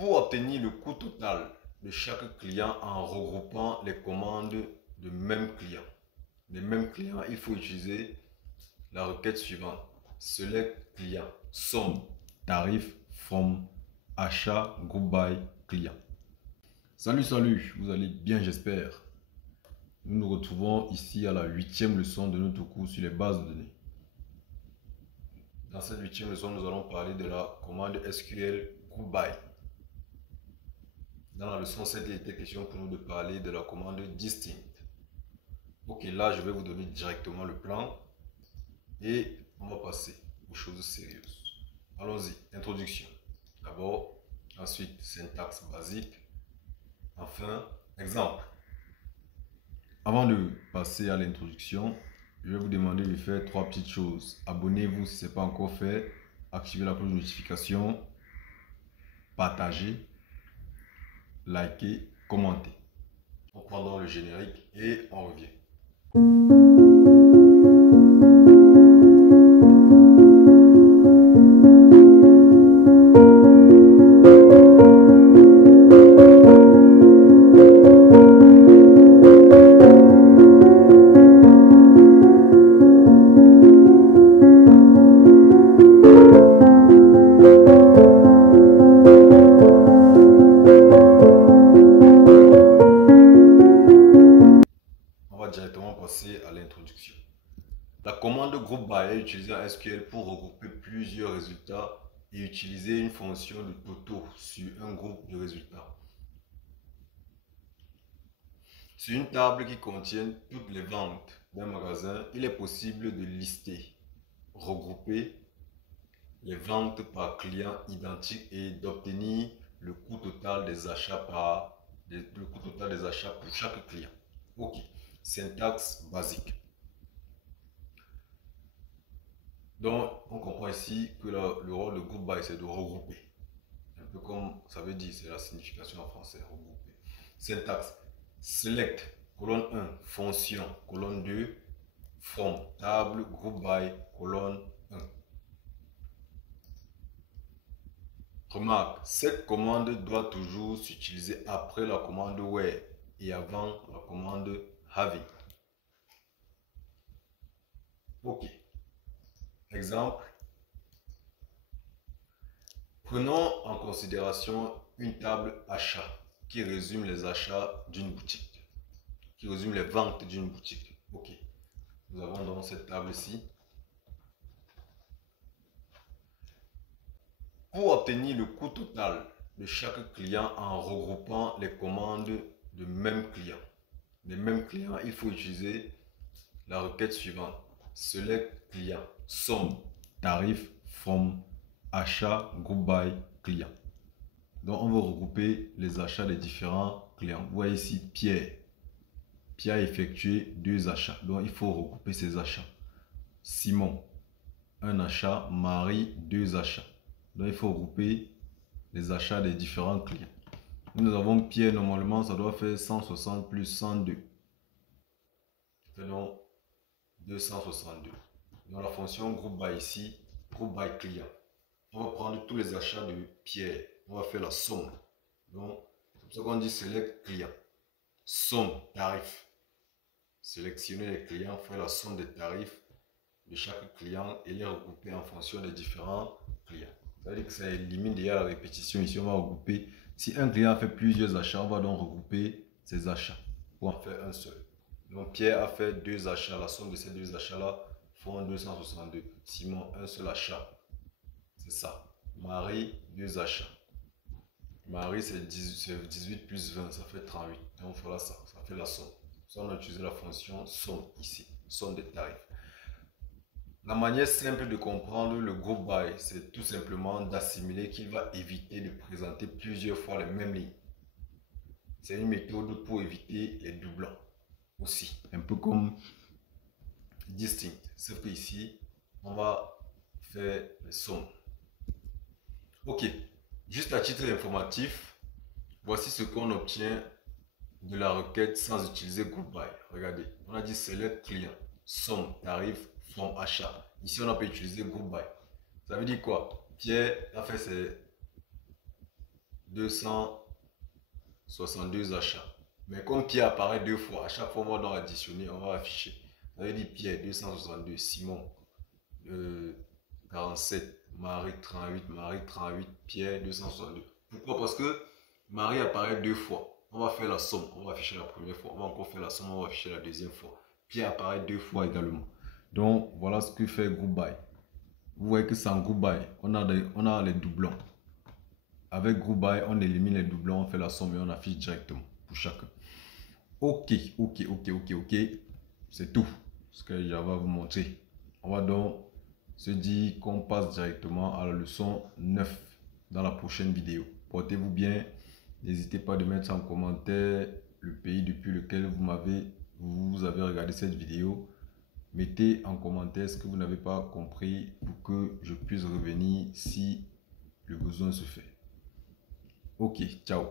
Pour obtenir le coût total de chaque client en regroupant les commandes de même client, il faut utiliser la requête suivante. Select client, somme, tarif, from, achat, group by, client. Salut, vous allez bien j'espère. Nous nous retrouvons ici à la 8e leçon de notre cours sur les bases de données. Dans cette 8e leçon, nous allons parler de la commande SQL group by. Dans la leçon 7, il était question pour nous de parler de la commande distinct. Ok, là je vais vous donner directement le plan et on va passer aux choses sérieuses. Allons-y, introduction. D'abord, ensuite syntaxe basique, enfin exemple. Avant de passer à l'introduction, je vais vous demander de faire 3 petites choses. Abonnez-vous si ce n'est pas encore fait, activez la cloche de notification, partagez, likez, commentez. On prend dans le générique et on revient. Directement passer à l'introduction. La commande group by est utilisée en SQL pour regrouper plusieurs résultats et utiliser une fonction de totaux sur un groupe de résultats. Sur une table qui contient toutes les ventes d'un magasin, il est possible de lister, regrouper les ventes par client identique et d'obtenir le coût total des achats pour chaque client. Ok. Syntaxe basique. Donc, on comprend ici que le rôle de group by, c'est de regrouper. Un peu comme ça veut dire, c'est la signification en français, regrouper. Syntaxe. Select, colonne 1, fonction, colonne 2, from, table, group by, colonne 1. Remarque, cette commande doit toujours s'utiliser après la commande where et avant la commande having. Ok. Exemple. Prenons en considération une table achat qui résume les achats d'une boutique, qui résume les ventes d'une boutique. Ok. Nous avons donc cette table-ci. Pour obtenir le coût total de chaque client en regroupant les commandes de même client, il faut utiliser la requête suivante. Select client, somme, tarif, from, achat, group by, client. Donc, on va regrouper les achats des différents clients. Vous voyez ici, Pierre. Pierre a effectué 2 achats. Donc, il faut regrouper ces achats. Simon, 1 achat. Marie, 2 achats. Donc, il faut regrouper les achats des différents clients. Nous avons Pierre, normalement, ça doit faire 160 plus 102. Ça fait donc 262. Dans la fonction group by ici, group by client. On va prendre tous les achats de Pierre. On va faire la somme. Donc, c'est pour ça qu'on dit select client. Somme, tarif. Sélectionner les clients, faire la somme des tarifs de chaque client et les regrouper en fonction des différents clients. Ça veut dire que ça élimine déjà la répétition. Ici, on va regrouper. Si un client a fait plusieurs achats, on va donc regrouper ses achats pour en faire un seul. Donc, Pierre a fait 2 achats. La somme de ces 2 achats-là font 262. Simon, un seul achat. C'est ça. Marie, 2 achats. Marie, c'est 18 plus 20, ça fait 38. Donc voilà ça fait la somme. Ça, on a utilisé la fonction somme ici, somme des tarifs. La manière simple de comprendre le group by, c'est tout simplement d'assimiler qu'il va éviter de présenter plusieurs fois les mêmes lignes. C'est une méthode pour éviter les doublons aussi. Un peu comme distinct. Sauf que ici, on va faire les sommes. Ok, juste à titre informatif, voici ce qu'on obtient de la requête sans utiliser group by. Regardez, on a dit select client, somme, tarif, from, achat. Ici, on a pas utilisé group by. Ça veut dire quoi? Pierre a fait 262 achats. Mais comme Pierre apparaît deux fois, à chaque fois on va additionner, on va afficher. Ça veut dire Pierre 262, Simon 47, Marie 38, Pierre 262. Pourquoi? Parce que Marie apparaît deux fois. On va faire la somme, on va afficher la première fois, on va encore faire la somme, on va afficher la deuxième fois. Pierre apparaît deux fois également. Donc voilà ce que fait Group By. Vous voyez que sans Group By, on a les doublons. Avec Group By, on élimine les doublons, on fait la somme et on affiche directement pour chacun. Ok. C'est tout ce que j'avais à vous montrer. On va donc se dire qu'on passe directement à la leçon 9 dans la prochaine vidéo. Portez-vous bien. N'hésitez pas de mettre en commentaire le pays depuis lequel vous avez regardé cette vidéo. Mettez en commentaire ce que vous n'avez pas compris pour que je puisse revenir si le besoin se fait. Ok, ciao.